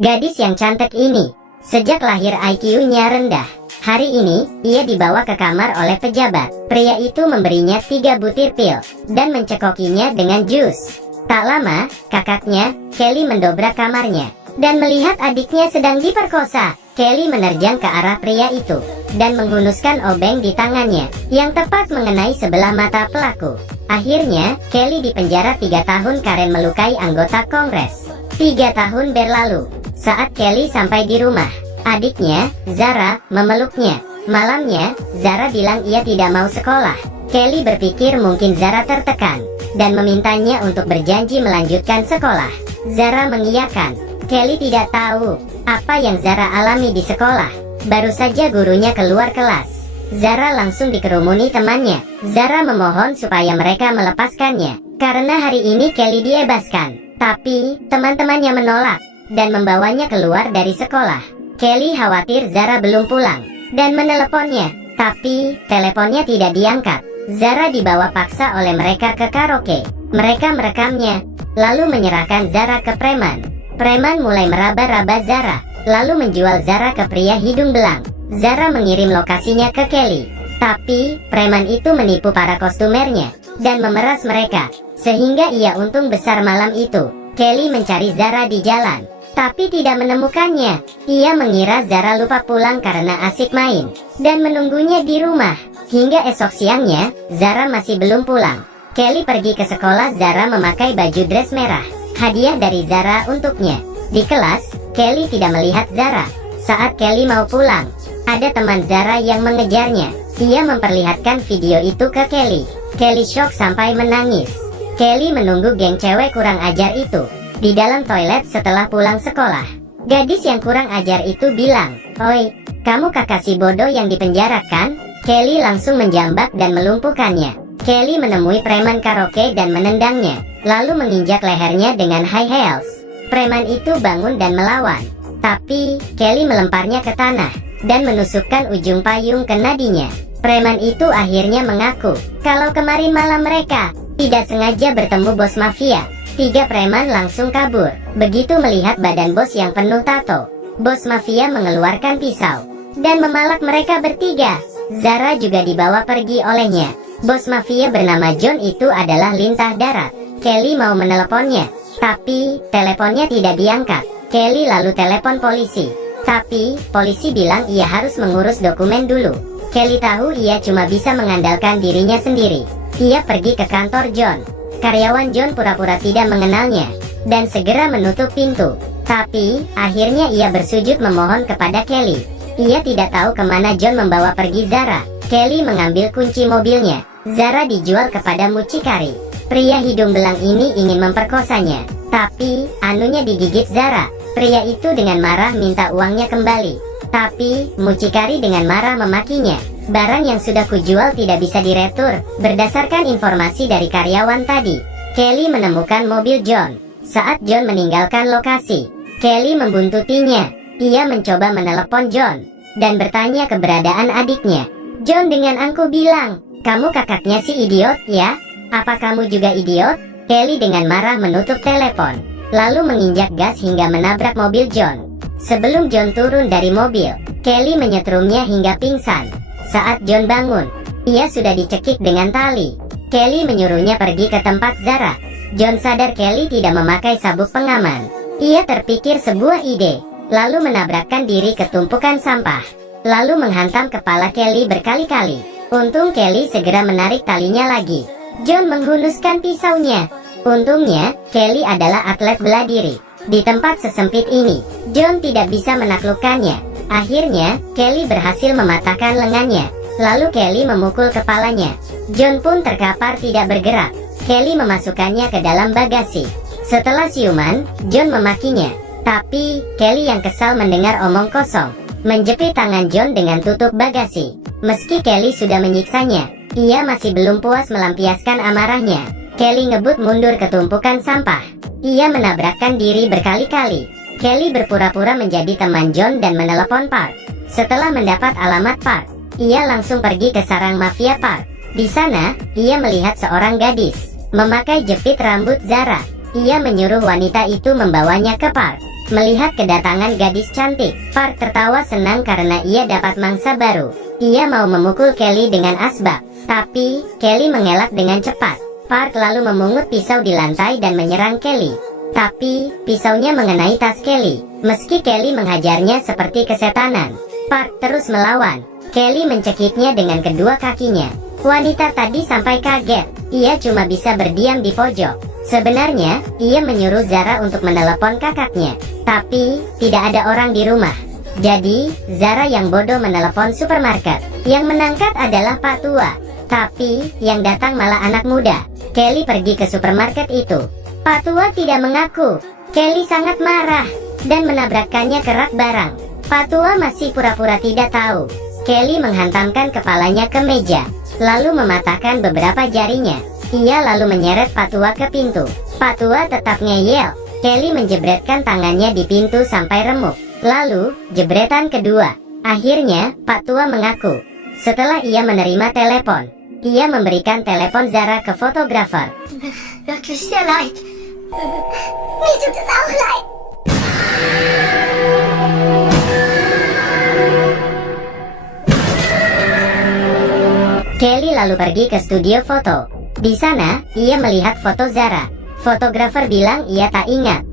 Gadis yang cantik ini, sejak lahir IQ-nya rendah. Hari ini, ia dibawa ke kamar oleh pejabat. Pria itu memberinya 3 butir pil, dan mencekokinya dengan jus. Tak lama, kakaknya, Kelly mendobrak kamarnya, dan melihat adiknya sedang diperkosa. Kelly menerjang ke arah pria itu, dan menghunuskan obeng di tangannya, yang tepat mengenai sebelah mata pelaku. Akhirnya, Kelly dipenjara 3 tahun karena melukai anggota Kongres. 3 tahun berlalu, saat Kelly sampai di rumah. Adiknya, Zara, memeluknya. Malamnya, Zara bilang ia tidak mau sekolah. Kelly berpikir mungkin Zara tertekan, dan memintanya untuk berjanji melanjutkan sekolah. Zara mengiyakan. Kelly tidak tahu apa yang Zara alami di sekolah. Baru saja gurunya keluar kelas, Zara langsung dikerumuni temannya. Zara memohon supaya mereka melepaskannya, karena hari ini Kelly dibebaskan. Tapi, teman-temannya menolak, dan membawanya keluar dari sekolah. Kelly khawatir Zara belum pulang, dan meneleponnya, tapi teleponnya tidak diangkat. Zara dibawa paksa oleh mereka ke karaoke. Mereka merekamnya, lalu menyerahkan Zara ke preman. Preman mulai meraba-raba Zara, lalu menjual Zara ke pria hidung belang. Zara mengirim lokasinya ke Kelly, tapi preman itu menipu para kostumernya, dan memeras mereka, sehingga ia untung besar malam itu. Kelly mencari Zara di jalan, tapi tidak menemukannya. Ia mengira Zara lupa pulang karena asik main, dan menunggunya di rumah. Hingga esok siangnya, Zara masih belum pulang. Kelly pergi ke sekolah. Zara memakai baju dress merah, hadiah dari Zara untuknya. Di kelas, Kelly tidak melihat Zara. Saat Kelly mau pulang, ada teman Zara yang mengejarnya. Ia memperlihatkan video itu ke Kelly. Kelly shock sampai menangis. Kelly menunggu geng cewek kurang ajar itu di dalam toilet setelah pulang sekolah. Gadis yang kurang ajar itu bilang, "Oi, kamu kakak si bodoh yang dipenjarakan?" Kelly langsung menjambak dan melumpuhkannya. Kelly menemui preman karaoke dan menendangnya, lalu menginjak lehernya dengan high heels. Preman itu bangun dan melawan, tapi Kelly melemparnya ke tanah, dan menusukkan ujung payung ke nadinya. Preman itu akhirnya mengaku, kalau kemarin malam mereka tidak sengaja bertemu bos mafia. 3 preman langsung kabur. Begitu melihat badan bos yang penuh tato, bos mafia mengeluarkan pisau, dan memalak mereka bertiga. Zara juga dibawa pergi olehnya. Bos mafia bernama John itu adalah lintah darat. Kelly mau meneleponnya, tapi teleponnya tidak diangkat. Kelly lalu telepon polisi, tapi polisi bilang ia harus mengurus dokumen dulu. Kelly tahu ia cuma bisa mengandalkan dirinya sendiri. Ia pergi ke kantor John. Karyawan John pura-pura tidak mengenalnya, dan segera menutup pintu. Tapi, akhirnya ia bersujud memohon kepada Kelly. Ia tidak tahu kemana John membawa pergi Zara. Kelly mengambil kunci mobilnya. Zara dijual kepada mucikari. Pria hidung belang ini ingin memperkosanya, tapi anunya digigit Zara. Pria itu dengan marah minta uangnya kembali, tapi mucikari dengan marah memakinya. Barang yang sudah kujual tidak bisa diretur. Berdasarkan informasi dari karyawan tadi, Kelly menemukan mobil John. Saat John meninggalkan lokasi, Kelly membuntutinya. Ia mencoba menelepon John, dan bertanya keberadaan adiknya. John dengan angkuh bilang, "Kamu kakaknya si idiot ya? Apa kamu juga idiot?" Kelly dengan marah menutup telepon, lalu menginjak gas hingga menabrak mobil John. Sebelum John turun dari mobil, Kelly menyetrumnya hingga pingsan. Saat John bangun, ia sudah dicekik dengan tali. Kelly menyuruhnya pergi ke tempat Zara. John sadar Kelly tidak memakai sabuk pengaman. Ia terpikir sebuah ide, lalu menabrakkan diri ke tumpukan sampah, lalu menghantam kepala Kelly berkali-kali. Untung Kelly segera menarik talinya lagi. John menghunuskan pisaunya. Untungnya, Kelly adalah atlet bela diri. Di tempat sesempit ini, John tidak bisa menaklukkannya. Akhirnya, Kelly berhasil mematahkan lengannya. Lalu Kelly memukul kepalanya. John pun terkapar tidak bergerak. Kelly memasukkannya ke dalam bagasi. Setelah siuman, John memakinya. Tapi, Kelly yang kesal mendengar omong kosong, menjepit tangan John dengan tutup bagasi. Meski Kelly sudah menyiksanya, ia masih belum puas melampiaskan amarahnya. Kelly ngebut mundur ke tumpukan sampah. Ia menabrakkan diri berkali-kali. Kelly berpura-pura menjadi teman John dan menelepon Park. Setelah mendapat alamat Park, ia langsung pergi ke sarang mafia Park. Di sana, ia melihat seorang gadis memakai jepit rambut Zara. Ia menyuruh wanita itu membawanya ke Park. Melihat kedatangan gadis cantik, Park tertawa senang karena ia dapat mangsa baru. Ia mau memukul Kelly dengan asbak, tapi Kelly mengelak dengan cepat. Park lalu memungut pisau di lantai dan menyerang Kelly. Tapi pisaunya mengenai tas Kelly. Meski Kelly menghajarnya seperti kesetanan, Park terus melawan. Kelly mencekiknya dengan kedua kakinya. Wanita tadi sampai kaget. Ia cuma bisa berdiam di pojok. Sebenarnya, ia menyuruh Zara untuk menelepon kakaknya, tapi tidak ada orang di rumah. Jadi, Zara yang bodoh menelepon supermarket. Yang menangkap adalah Pak Tua, tapi yang datang malah anak muda. Kelly pergi ke supermarket itu. Pak Tua tidak mengaku. Kelly sangat marah dan menabrakkannya ke rak barang. Pak Tua masih pura-pura tidak tahu. Kelly menghantamkan kepalanya ke meja, lalu mematahkan beberapa jarinya. Ia lalu menyeret Pak Tua ke pintu. Pak Tua tetap ngeyel. Kelly menjebretkan tangannya di pintu sampai remuk. Lalu, jebretan kedua. Akhirnya, Pak Tua mengaku. Setelah ia menerima telepon, ia memberikan telepon Zara ke fotografer. Wirklich sehr leid. Mir tut es auch leid. Kelly lalu pergi ke studio foto. Di sana, ia melihat foto Zara. Fotografer bilang ia tak ingat.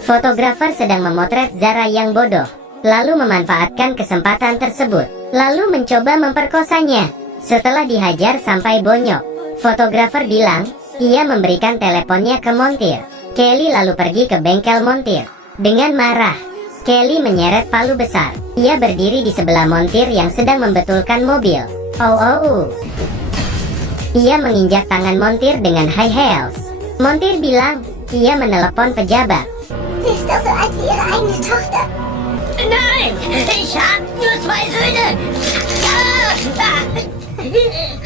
Fotografer sedang memotret Zara yang bodoh, lalu memanfaatkan kesempatan tersebut, lalu mencoba memperkosanya. Setelah dihajar sampai bonyok, fotografer bilang ia memberikan teleponnya ke montir. Kelly lalu pergi ke bengkel montir. Dengan marah, Kelly menyeret palu besar. Ia berdiri di sebelah montir yang sedang membetulkan mobil. Ia menginjak tangan montir dengan high heels. Montir bilang ia menelepon pejabat. Sie ist doch so alt wie ihre eigene Tochter. Nein, ich habe nur 2 Söhne.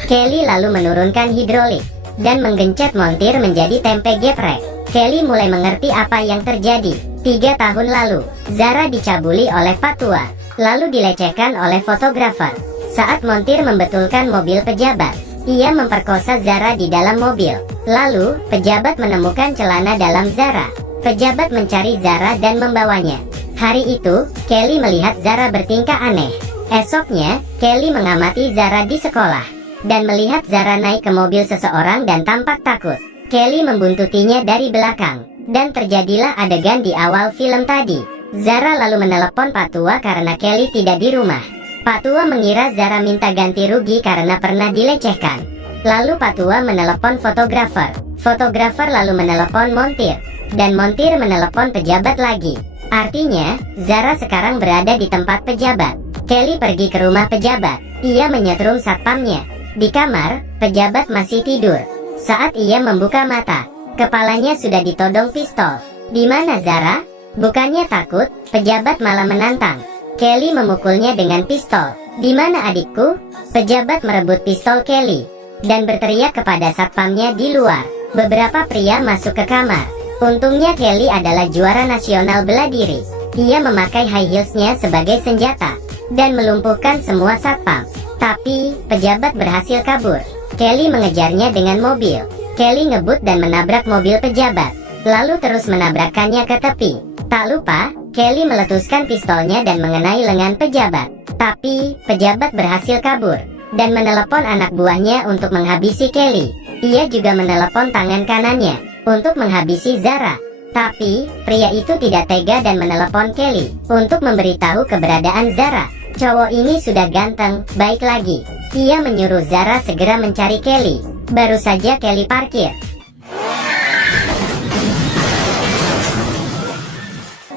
Kelly lalu menurunkan hidrolik dan menggencet montir menjadi tempe geprek. Kelly mulai mengerti apa yang terjadi. 3 tahun lalu, Zara dicabuli oleh Pak Tua, lalu dilecehkan oleh fotografer. Saat montir membetulkan mobil pejabat, ia memperkosa Zara di dalam mobil. Lalu, pejabat menemukan celana dalam Zara. Pejabat mencari Zara dan membawanya. Hari itu, Kelly melihat Zara bertingkah aneh. Esoknya, Kelly mengamati Zara di sekolah dan melihat Zara naik ke mobil seseorang dan tampak takut. Kelly membuntutinya dari belakang, dan terjadilah adegan di awal film tadi. Zara lalu menelepon Pak Tua karena Kelly tidak di rumah. Pak Tua mengira Zara minta ganti rugi karena pernah dilecehkan. Lalu Pak Tua menelepon fotografer. Fotografer lalu menelepon montir, dan montir menelepon pejabat lagi. Artinya, Zara sekarang berada di tempat pejabat. Kelly pergi ke rumah pejabat. Ia menyetrum satpamnya. Di kamar, pejabat masih tidur. Saat ia membuka mata, kepalanya sudah ditodong pistol. Di mana Zara? Bukannya takut, pejabat malah menantang. Kelly memukulnya dengan pistol. Di mana adikku? Pejabat merebut pistol Kelly dan berteriak kepada satpamnya di luar. Beberapa pria masuk ke kamar. Untungnya Kelly adalah juara nasional bela diri. Ia memakai high heelsnya sebagai senjata dan melumpuhkan semua satpam. Tapi, pejabat berhasil kabur. Kelly mengejarnya dengan mobil. Kelly ngebut dan menabrak mobil pejabat, lalu terus menabrakkannya ke tepi. Tak lupa, Kelly meletuskan pistolnya dan mengenai lengan pejabat. Tapi, pejabat berhasil kabur dan menelepon anak buahnya untuk menghabisi Kelly. Ia juga menelepon tangan kanannya untuk menghabisi Zara. Tapi, pria itu tidak tega dan menelepon Kelly untuk memberitahu keberadaan Zara. Cowok ini sudah ganteng, baik lagi. Ia menyuruh Zara segera mencari Kelly. Baru saja Kelly parkir.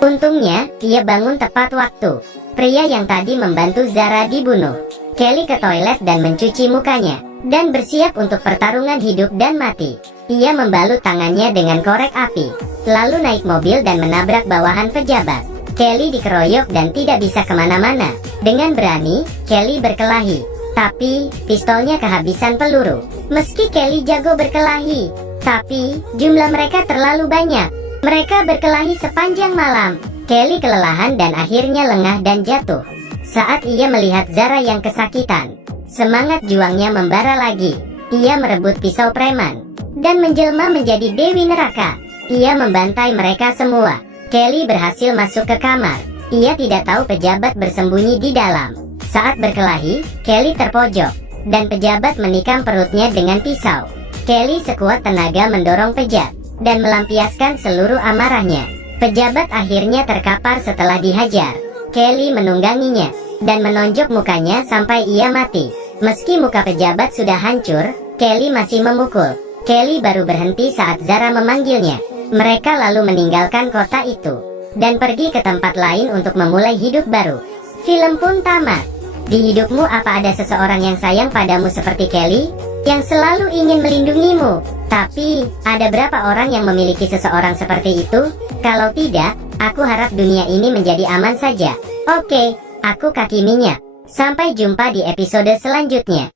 Untungnya, ia bangun tepat waktu. Pria yang tadi membantu Zara dibunuh. Kelly ke toilet dan mencuci mukanya, dan bersiap untuk pertarungan hidup dan mati. Ia membalut tangannya dengan korek api, lalu naik mobil dan menabrak bawahan pejabat. Kelly dikeroyok dan tidak bisa kemana-mana. Dengan berani, Kelly berkelahi. Tapi, pistolnya kehabisan peluru. Meski Kelly jago berkelahi, tapi jumlah mereka terlalu banyak. Mereka berkelahi sepanjang malam. Kelly kelelahan dan akhirnya lengah dan jatuh. Saat ia melihat Zara yang kesakitan, semangat juangnya membara lagi. Ia merebut pisau preman dan menjelma menjadi Dewi Neraka. Ia membantai mereka semua. Kelly berhasil masuk ke kamar. Ia tidak tahu pejabat bersembunyi di dalam. Saat berkelahi, Kelly terpojok, dan pejabat menikam perutnya dengan pisau. Kelly sekuat tenaga mendorong pejat, dan melampiaskan seluruh amarahnya. Pejabat akhirnya terkapar setelah dihajar. Kelly menungganginya, dan menonjok mukanya sampai ia mati. Meski muka pejabat sudah hancur, Kelly masih memukul. Kelly baru berhenti saat Zara memanggilnya. Mereka lalu meninggalkan kota itu, dan pergi ke tempat lain untuk memulai hidup baru. Film pun tamat. Di hidupmu apa ada seseorang yang sayang padamu seperti Kelly? Yang selalu ingin melindungimu? Tapi, ada berapa orang yang memiliki seseorang seperti itu? Kalau tidak, aku harap dunia ini menjadi aman saja. Oke, aku Kaki Minyak. Sampai jumpa di episode selanjutnya.